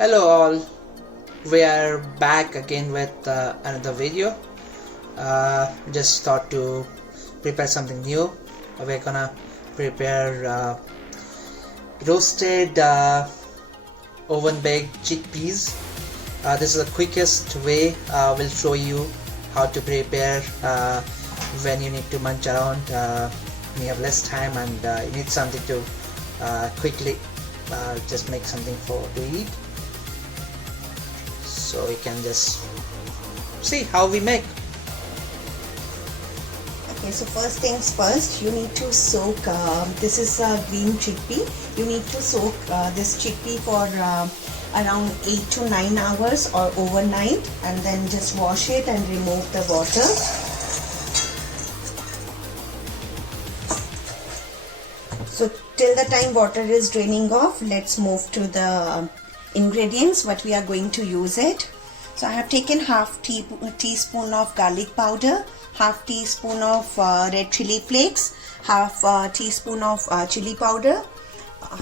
Hello all, we are back again with another video. Just thought to prepare something new. We're gonna prepare roasted oven baked chickpeas. This is the quickest way. We'll show you how to prepare when you need to munch around, when you have less time and you need something to quickly just make something to eat. So we can just see how we make. Okay, so first things first, you need to soak, this is a green chickpea. You need to soak this chickpea for around 8 to 9 hours or overnight, and then just wash it and remove the water. So till the time water is draining off, let's move to the ingredients what we are going to use it. So I have taken half teaspoon of garlic powder, half teaspoon of red chili flakes, half teaspoon of chili powder,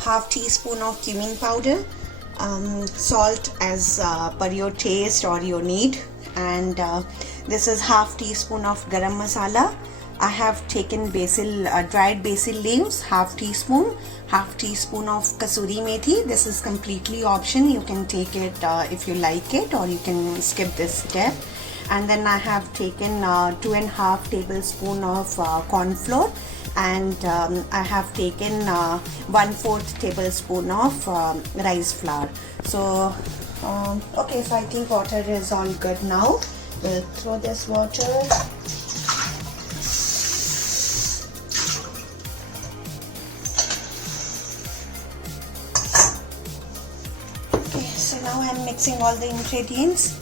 half teaspoon of cumin powder, salt as per your taste or your need, and this is half teaspoon of garam masala. I have taken basil, dried basil leaves, half teaspoon of kasuri methi. This is completely option. You can take it if you like it, or you can skip this step. And then I have taken 2.5 tablespoon of corn flour, and I have taken 1/4 tablespoon of rice flour. So okay, so I think water is all good now. We'll throw this water. So now I am mixing all the ingredients.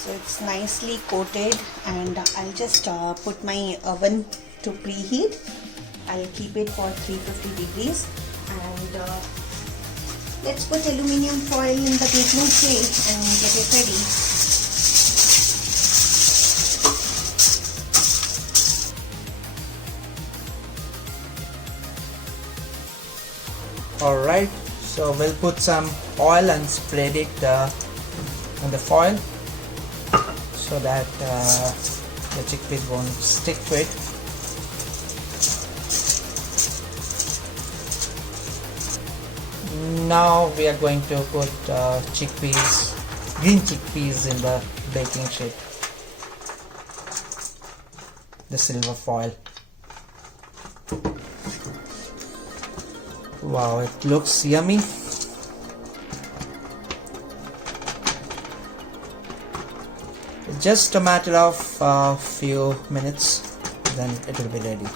So it's nicely coated, and I'll just put my oven to preheat. I'll keep it for 350 degrees, and let's put aluminium foil in the baking tray and get it ready. Alright, so we'll put some oil and spread it on the foil, so that the chickpeas won't stick to it. Now we are going to put green chickpeas in the baking sheet, the silver foil. Wow, it looks yummy. Just a matter of a few minutes, then it will be ready.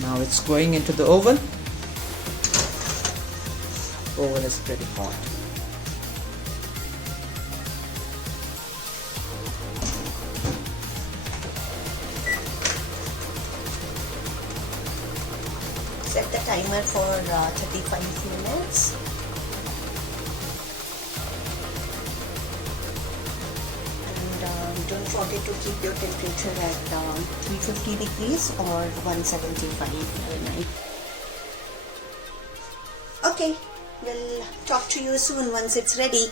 Now it's going into the oven. Oven is pretty hot. Set the timer for 35 minutes. And don't forget to keep your temperature at 350 degrees or 175 Fahrenheit. Okay, we'll talk to you soon once it's ready.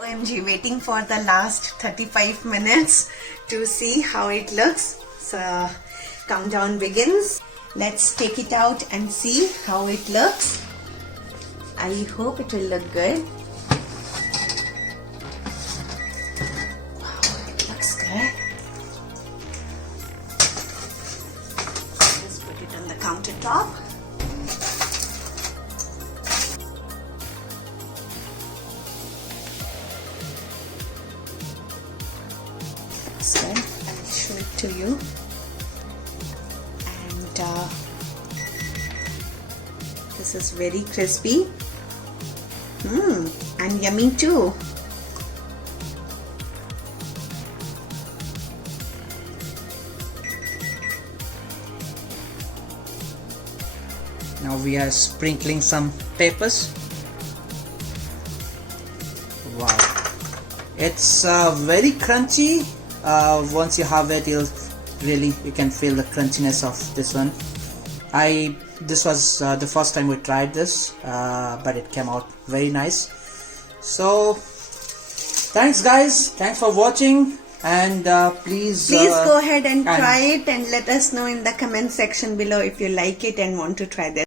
OMG, waiting for the last 35 minutes to see how it looks. So countdown begins. Let's take it out and see how it looks. I hope it will look good. Wow, it looks good. Just put it on the countertop. Looks good. show it to you. And this is very crispy. And yummy too. Now we are sprinkling some peppers. Wow, it's very crunchy. Once you have it, you can feel the crunchiness of this one. This was the first time we tried this, but it came out very nice. So thanks guys, thanks for watching, and please go ahead and try it and let us know in the comment section below if you like it and want to try this.